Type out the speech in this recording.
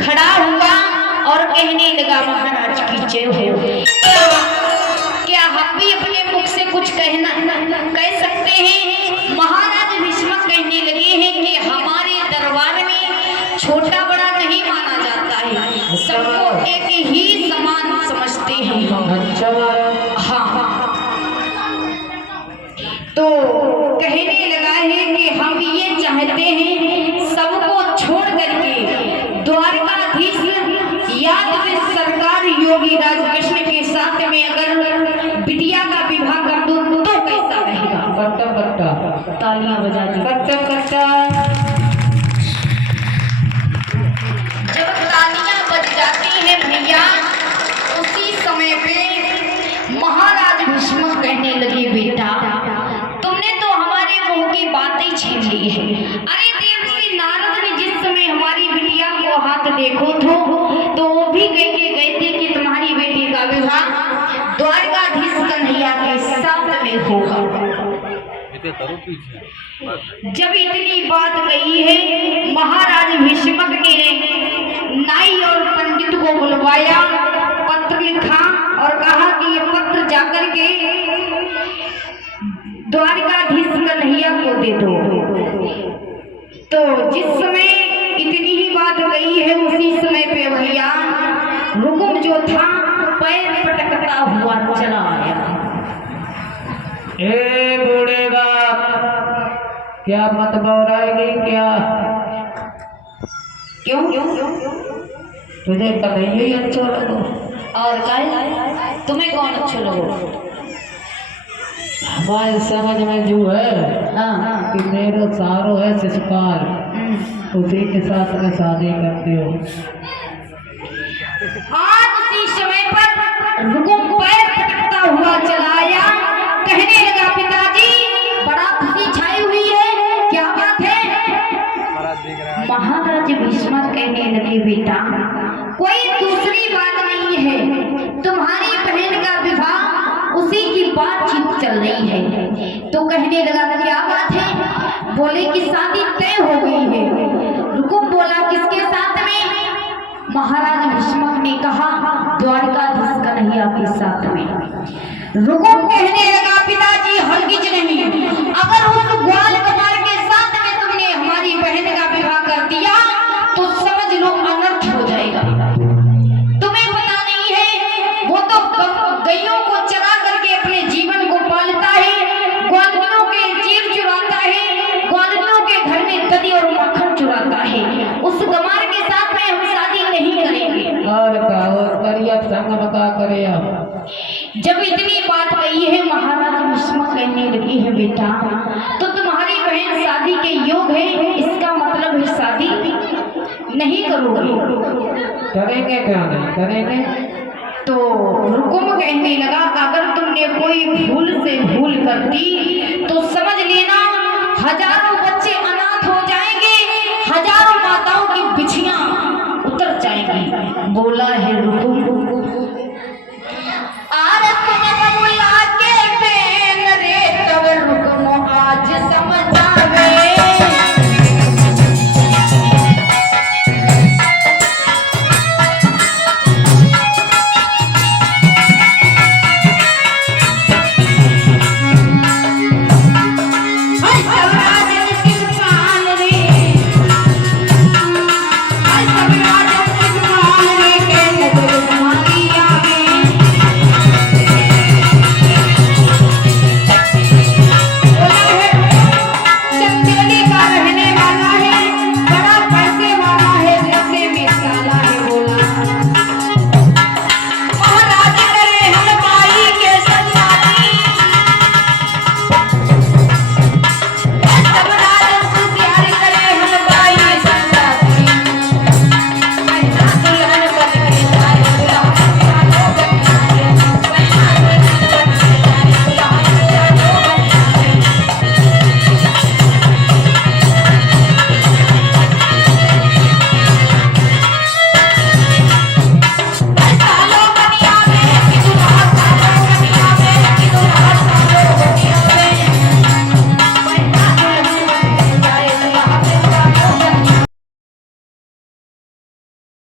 खड़ा हुआ और कहने लगा महाराज की जय हो। क्या हम भी अपने मुख से कुछ कह सकते हैं? महाराज भीष्म कहने लगे हैं कि हमारे दरबार में छोटा बड़ा नहीं माना जाता है, सबको एक ही समान समझते हैं हम। हाँ, तो कहने लगा है कि हम ये चाहते हैं सबको छोड़ करके द्वारकाधीश यादव सरकार योगी राज कृष्ण के साथ में अगर बिटिया का विवाह कर दूं तो कैसा रहेगा? कट्टा कट्टा तालियां बजा दी, कट्टा कट्टा। जब तालियां बज जाती हैं भैया, उसी समय पे महाराज भीष्म कहने लगे बेटा तुमने तो हमारे मुंह की बातें छीन ली है। अरे देवर्षि नारद ने जिस समय हमारी बिटिया को हाथ देखो तो वो भी गए थे कि तुम्हारी बेटी का विवाह द्वारकाधीश कन्हैया के साथ में होगा। जब इतनी बात कही है, महाराज भीष्मक ने नाई और पंडित को बुलवाया, पत्र लिखा और कहा कि ये पत्र जाकर के द्वारकाधीश कन्हैया को दे दो। तो जिस समय इतनी ही बात कही है, उसी समय पे भैया रुकुम जो था पैर पटकता हुआ चला आया। ए बूढ़ेगा, क्या मत बौराएगी क्या? क्यों? तुझे कन्हैया ही अच्छा लगो और क्या तुम्हें कौन अच्छा लगो? हमारे समझ में जो है कि मेरा सारो है शिशुपाल, उसी के साथ में शादी करते हो। आज उसी समय पर रुकुम पैर पटकता हुआ चला आया, कहने लगा पिताजी बड़ा खुशी छाई हुई है, क्या बात है? महाराज भीष्म कहने लगे बेटा कोई दूसरी बात नहीं है, तुम्हारी बहन का विवाह उसी की बातचीत चल रही है। तो कहने लगा क्या बात है? बोले कि शादी तय हो गई है। रुकुम बोला किसके साथ में? महाराज भीष्म ने कहा द्वारकाधीश कन्हैया के साथ में। रुकुम कहने लगा पिताजी हरगिज नहीं, अगर उस ग्वाल कुमार के साथ में तुमने हमारी बहन का विवाह कर दिया तो समझ लो अनर्थ हो जाएगा। तुम्हें पता नहीं है वो तो गैयों को चरा करके अपने जीवन को पालता है, ग्वालियों के जीव चुराता है, ग्वालियों के घर में दही और मक्खन चुराता है। उस गमार के साथ में हम शादी नहीं करेंगे। और करिया संग बता करे। जब इतनी बात कही है, महाराज भीष्म कहने लगी है बेटा तो तुम्हारी बहन शादी के योग है, इसका मतलब है शादी नहीं करोगे। करेंगे क्या नहीं करेंगे? तो रुकुम कहने लगा अगर तुमने कोई भूल से भूल कर दी तो समझ लेना हजारों बच्चे अनाथ हो जाएंगे, हजारों माताओं की बिछियां उतर जाएंगी। बोला है